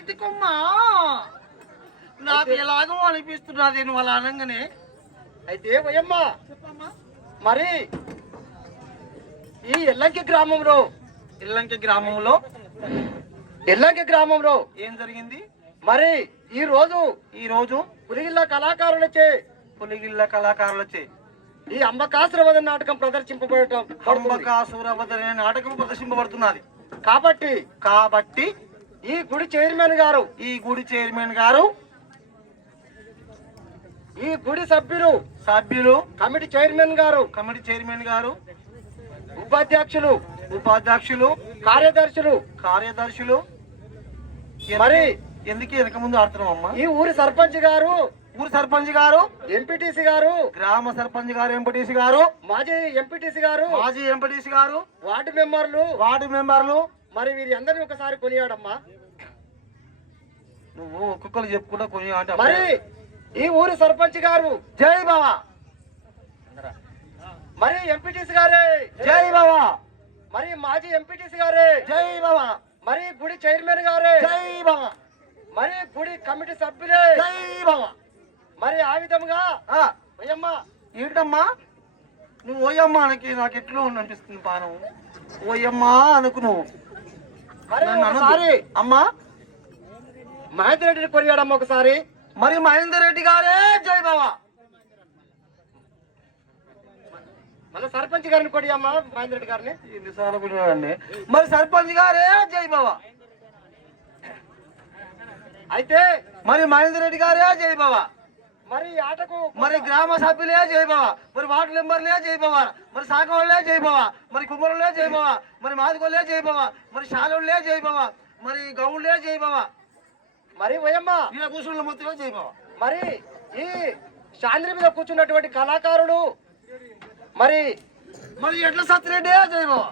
అయితే కొమ్మా నాకు ఎలాగో అనిపిస్తున్నది నువ్వు అలా అనగానే. అయితే వయమ్మా మరి ఈ ఎల్లంకి గ్రామంలో ఏం జరిగింది? మరి ఈ రోజు పులిగిల్ల కళాకారులచే ఈ అంబకాసురవద నాటకం ప్రదర్శింపబడటం అంబకాసురవద నాటకం ప్రదర్శింపబడుతున్నది. కాబట్టి ఈ గుడి చైర్మన్ గారు ఈ గుడి సభ్యులు కమిటీ చైర్మన్ గారు ఉపాధ్యక్షులు కార్యదర్శులు మరి ఎందుకు వెనక ముందు ఆడుతున్నాం అమ్మా? ఈ ఊరి సర్పంచ్ గారు ఎంపీటీసీ గారు గ్రామ సర్పంచ్ గారు ఎంపీటీసీ గారు మాజీ ఎంపీటీసీ గారు వార్డు మెంబర్లు మరి వీరి అందరినీ ఒకసారి కొనియాడమ్మా. నువ్వు ఒక్కొక్కరు చెప్పుకుంటా కొని అంటే మరి ఈ ఊరి సర్పంచ్ గారు జై బావా, మరి ఎంపీటీసీ గారే జై బావా, మరి మాజీ ఎంపీటీసీ గారే జై బావా, మరి గుడి చైర్మన్ గారే జై బావా, మరి గుడి కమిటీ సభ్యులే జై బావా. మరి ఆ విధంగా ఓయమ్మా ఏంటమ్మా నువ్వు ఓయమ్మా అనకి నాకు ఎట్లా అనిపిస్తుంది పానం. ఓయమ్మా అనుకు నువ్వు అమ్మా మహేందర్ రెడ్డిని కొనియాడమ్మా ఒకసారి. మరి మహేందర్ రెడ్డి గారే జై బావా. మన సర్పంచ్ గారిని కొనియమ్మా మహేందర్ రెడ్డి గారిని. ఎన్నిసార్లు కొనియాడండి? మరి సర్పంచ్ గారే జై బావా. అయితే మరి మహేందర్ రెడ్డి గారే జై బావా. మరి ఆటకు మరి గ్రామ సభ్యులే జై బావా, మరి వార్డు మెంబర్లే జై బావా, మరి శాఖ వాళ్ళే జై బావా, మరి కుమ్మరులే జై బావా, మరి మాదిగోళ్ళే జై బావా, మరి శాలోళ్ళే జై బావా, మరి గౌళ్ళే జై బావా, మరి ఓయమ్మా ఇలా కూర్చున్న మొత్తంలో జై బావా. మరి ఈ చాంద్రి మీద కూర్చున్నటువంటి కళాకారుడు మరి ఎట్లా సత్యరెడ్డి జై బావా.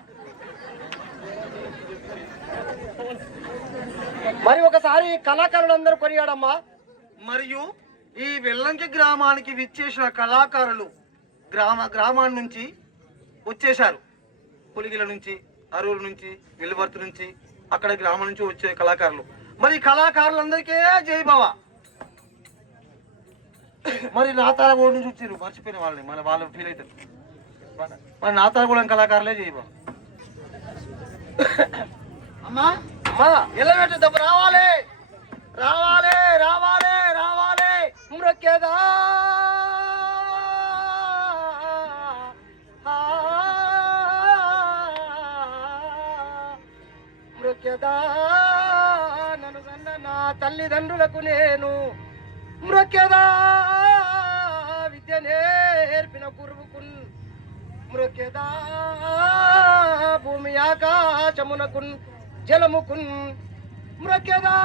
మరి ఒకసారి కళాకారులందరూ కొనియాడమ్మా. మరియు ఈ వెల్లంకి గ్రామానికి విచ్చేసిన కళాకారులు గ్రామాన్ని నుంచి వచ్చేశారు. పులిగిల నుంచి, అరూరు నుంచి, వెలువర్తి నుంచి, అక్కడ గ్రామం నుంచి వచ్చే కళాకారులు. మరి కళాకారులందరికీ జై బావా. మరి నాతాల కూడా నుంచి వచ్చారు, మర్చిపోయిన వాళ్ళని, మన వాళ్ళు ఫీల్ అవుతారు. మరి నాతాలగూడెం కళాకారులే జై బావా. అమ్మా ఎలా దెబ్బ రావాలి రావాలి రావాలి రావాలి మృక్యదా మృక్యదా నన్ను కన్న నా తల్లిదండ్రులకు నేను మృక్యదా విద్య నేర్పిన గురువుకున్ మృక్యదా భూమి ఆకాశమునకున్ జలముకున్ మృక్యదా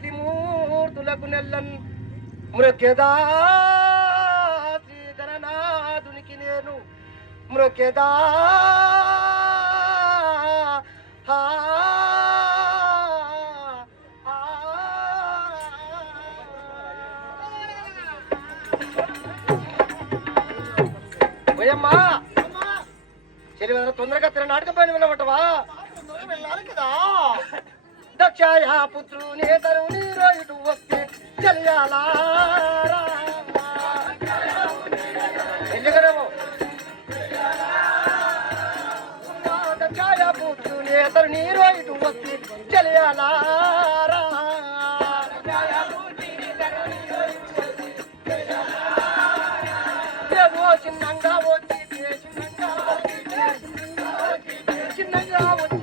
త్రిమూర్తులకు నెల్లన్ మృక్యదా శ్రీ గణనాథునికి నేను మృక్యదా పోయమ్మా చెల్లి తొందరగా తిన నాటకం పైన వినమంటవా? వెళ్ళాలి కదా. దక్షాయ పుత్రుని తరుణి రోయిటు వస్తే చెల్లాలా దక్షాయ పుత్రుని తరుణి రోయిటు వస్తే చెల్లాలా చిన్నంగా వచ్చి చిన్నంగా వచ్చి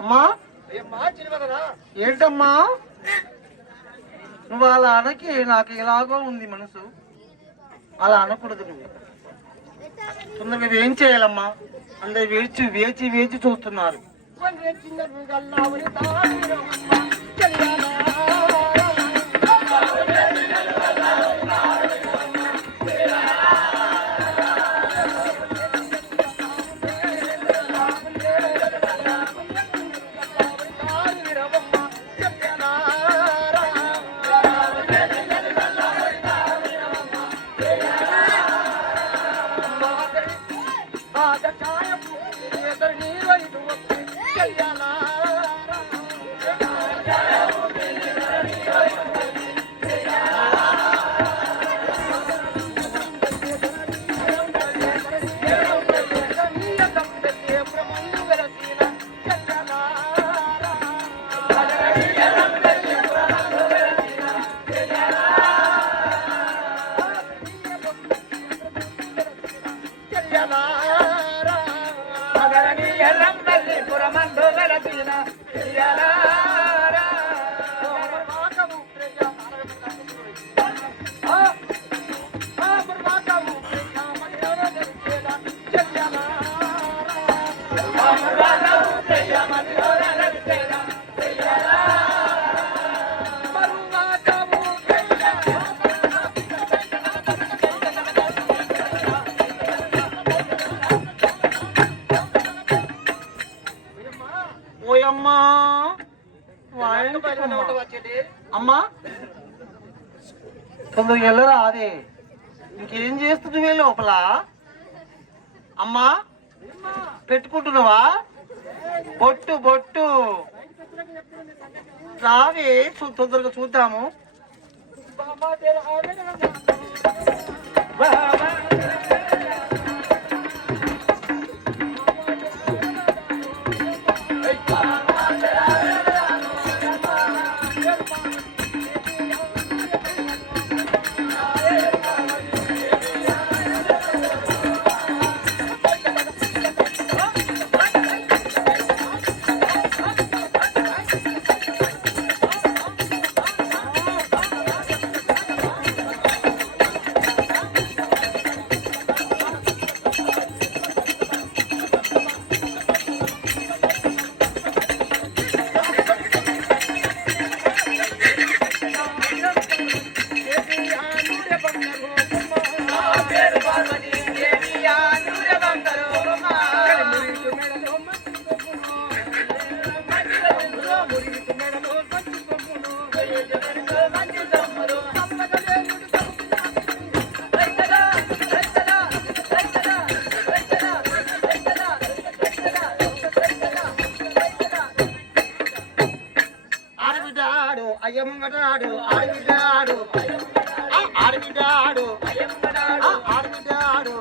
అమ్మా ఏంటమ్మా నువ్వు అలా అనకి నాకు ఎలాగో ఉంది మనసు. అలా అనకూడదు నువ్వు. తొందరగా ఏం చేయాలమ్మా? అందరు వేచి వేచి వేచి చూస్తున్నారు. ఓయమ్మా అమ్మా తొందరగా వెళ్ళరా. అదే ఇంకేం చేస్తుంది లోపల? అమ్మా పెట్టుకుంటున్నావా బొట్టు? బొట్టు రావే తొందరగా చూద్దాము. అయ్యమ్మడాడు ఆడబిడ్డాడు ఆడబిడ్డాడు ఆడబిడ్డాడు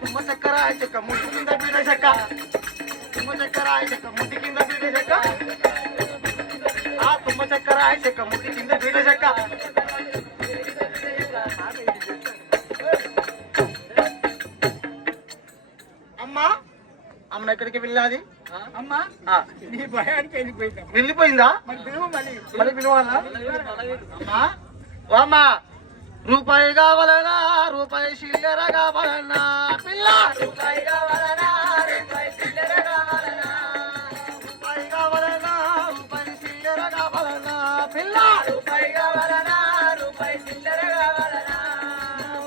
తుమ్మ చక్కర చెక్క ముట్టి కింద పీడ చెక్క తుమ్మ చక్కర చెక్క ముట్టి కింద పీడ చెక్క తుమ్మ చక్కర చెక్క ముట్టి కింద పీడ చెక్క. అమ్మా అమ్మ ఎక్కడికి వెళ్ళాది? అమ్మా నీ భయానికి వెళ్ళిపోయిందా? వెళ్ళిపోయిందా? మరి పిలవాలా? అమ్మా రూపాయి కావాలనా? రూపాయి చిల్లర కావాలన్నా పిల్ల? రూపాయి కావాలనా? రూపాయి చిల్లర కావాలనా? రూపాయి కావాలనా? రూపాయి చిల్లర కావాలన్నా పిల్ల? రూపాయి కావాలనా? రూపాయి చిల్లర కావాలనా?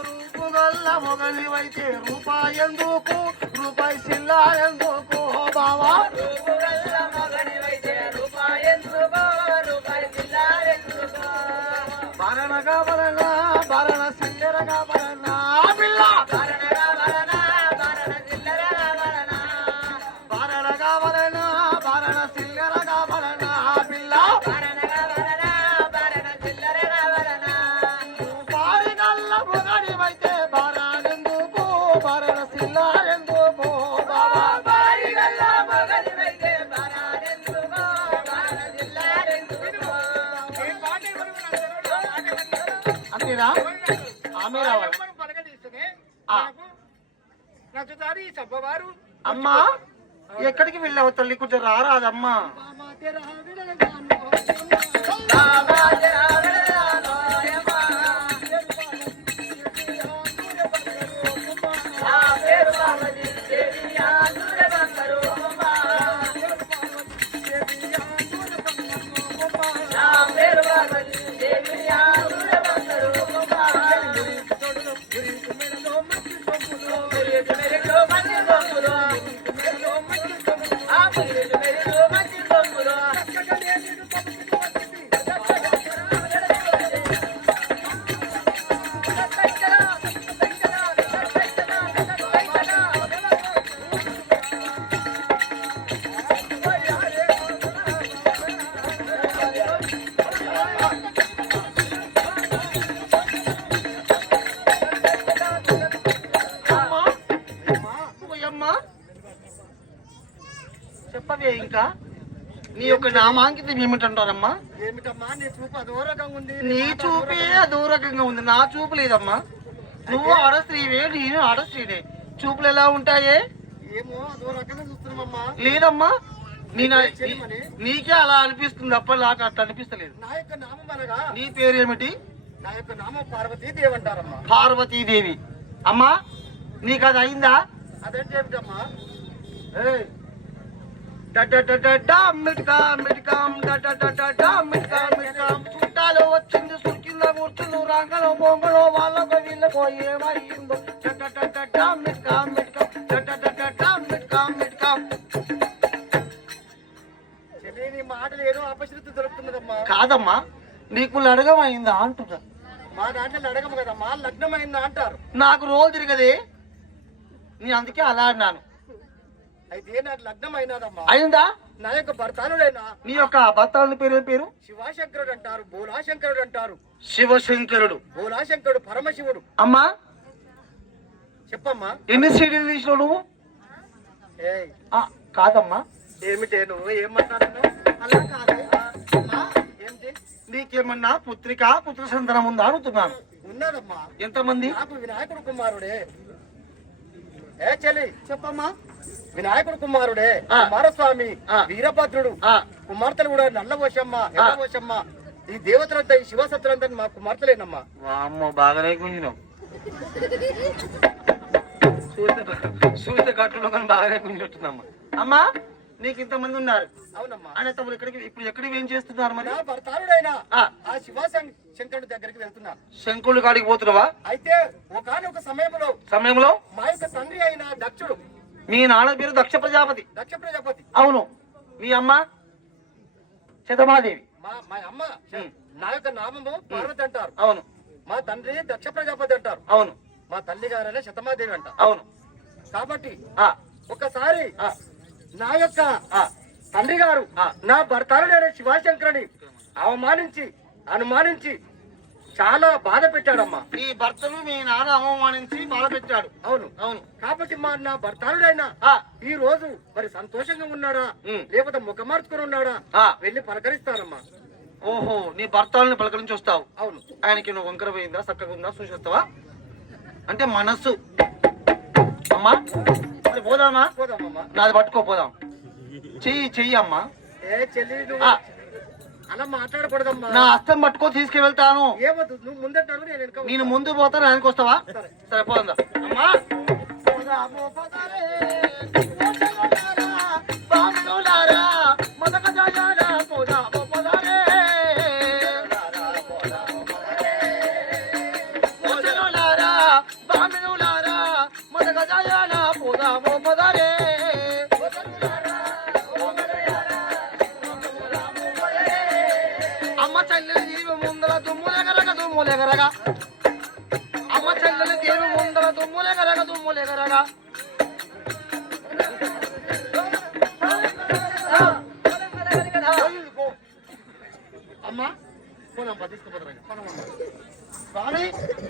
రూపు గల్ల మొగలివైతే రూపాయి ఎందుకు? రూపాయి చిల్లర ఎందుకు బావా? రూపు గల్ల మొగలివైతే రూపాయి ఎందుకు? రూపాయి చిల్లర ఎందుకు? భరణ కావాలన్నా? భరణ చిల్లర కావాలన్నా పిల్ల? భరణ కావాలనా? భరణ చిల్లర కావాలనా? భరణ కావాలనా? భరణ చిల్లర కావాలన్నా పిల్ల? భరణ కావాలనా? భరణ చిల్లర కావాలనా? రూపాయి గల్ల మొగలివైతే భరణ నచ్చుతారు ఈ సబ్బవారు. అమ్మా ఎక్కడికి వెళ్ళావు తల్లి, కొంచెం రారాదమ్మా. చెప్పవే ఇంకా నీ యొక్క నామాంకితం ఏమిటంటారమ్మా? ఏమిటమ్మా నీ చూపు అదూరకంగా ఉంది. నీ చూపే దూరకంగా ఉంది, నా చూపు లేదమ్మా. నువ్వు ఆడస్త్రీవే, నేను ఆడస్త్రీనే. చూపులు ఎలా ఉంటాయే? ఏమో అదూరకంగా చూస్తున్నామమ్మా. లేదమ్మా, నీకే అలా అనిపిస్తుంది తప్ప నాకు అట్లా అనిపిస్తలేదు. నా యొక్క నామం అనగా నీ పేరేమిటి? నా యొక్క నామం పార్వతీదేవి అంటారమ్మా. పార్వతీదేవి. అమ్మా నీకు అది అయిందా? అదేంటి ఏమిటమ్మా? చుట్టాలు వచ్చింది సురికింద కూర్చుండు రంగలో బొంగలో వాళ్ళకు వీళ్ళకో ఏమైందో. నీ మాటలు ఏదో అపశృతి దొరుకుతున్నదమ్మా. కాదమ్మా, నీకు లడగం అయిందా అంటున్నా. మా దాంట్లో లడగము కదమ్మా, లగ్నం అయిందా అంటారు. నాకు రోజు తిరగదే, నీ అందుకే అలా అన్నాను. అయితే నాకు లగ్నం అయినాదమ్మా. అయిందా? నా యొక్క భర్తానుడైనా నీ యొక్క భర్తల పేరు శివశంకరుడు అంటారు, బోలాశంకరుడు అంటారు. శివశంకరుడు, బోలాశంకరుడు పరమశివుడు. అమ్మా చెప్పమ్మా. ఎన్ని సీడీలు తీసినావు నువ్వు? ఏయ్ కాదమ్మా, ఏమిటే నువ్వు ఏం మాట్లాడుతున్నావు? అలా కాదు అమ్మా. ఏమిటి? నీకేమన్నా పుత్ర సంతానం ఉందా అడుగుతున్నాను. ఉన్నదమ్మా. ఎంతమంది? నాకు వినాయకుడు కుమారుడే. ఏ చెల్లి చెప్పమ్మా. వినాయకుడు కుమారుడే, కుమారస్వామి, వీరభద్రుడు. కుమార్తెలు కూడా నల్లవోషమ్మ, ఎర్రవోషమ్మ. ఈ దేవతలంతా ఈ శివసత్తులంతా మా కుమార్తెలేనమ్మా. అమ్మ బాగానే గుంజినావు, చూస్తే కట్టులో కానీ బాగానే గుంజినట్టున్నామ్మా. అమ్మా నీకు ఇంతమంది ఉన్నారు. అవునమ్మా. అనే తమ్ముడు ఇప్పుడు ఎక్కడికి ఏం చేస్తున్నారు మరి? నా భర్తారుడైనా ఆ శివశంకరుడి దగ్గరికి వెళ్తున్నా. శంకుడి కాడికి పోతున్నావా? అయితే ఒకనొక సమయంలో మా యొక్క తండ్రి అయిన దక్షుడు. మీ నాన్న పేరు దక్ష ప్రజాపతి. దక్ష ప్రజాపతి. అవును. మీ అమ్మ శతమాదేవి. మా అమ్మ నా యొక్క నామము పార్వతి అంటారు. అవును. మా తండ్రి దక్ష ప్రజాపతి అంటారు. అవును. మా తల్లి గారైనా శతమాదేవి అంటారు. అవును. కాబట్టి ఒకసారి నా యొక్క తండ్రి గారు నా భర్తారుడైన శివశంకరుని అనుమానించి చాలా బాధ పెట్టాడమ్మా. ఈ భర్తను మీ నాన్న అవమానించి బాధ పెట్టాడు. అవును అవును. కాబట్టి నా భర్తారుడైనా ఈ రోజు మరి సంతోషంగా ఉన్నాడా లేకపోతే ముఖ మార్చుకుని ఉన్నాడా వెళ్ళి పలకరిస్తానమ్మా. ఓహో, నీ భర్తల్ని పలకరించి వస్తావు. అవును. ఆయనకి నువ్వు వంకర పోయిందా, చక్కగా ఉందా చూసి వస్తావా? అంటే మనస్సు. అమ్మా మరి పోదామా? పోదామమ్మా. నాది పట్టుకో పోదాం. చెయ్యి అమ్మా. ఏ చెల్లి అలా మాట్లాడకూడదమ్మా. నా హస్తం పట్టుకో తీసుకువెళ్తాను. ఏమొద్దు, నువ్వు ముందంటాను నేను ముందు పోతాను, ఆయనకి వస్తావా? సరే పోదా అమ్మా. అమ్మ చెల్లెలి జీవి ముందర దుమ్ములెగరగా అమ్మ చెల్లెలి జీవి ముందర దుమ్ములెగరగా అమ్మా పోదాం తీసుకుపోతారా స్వామి.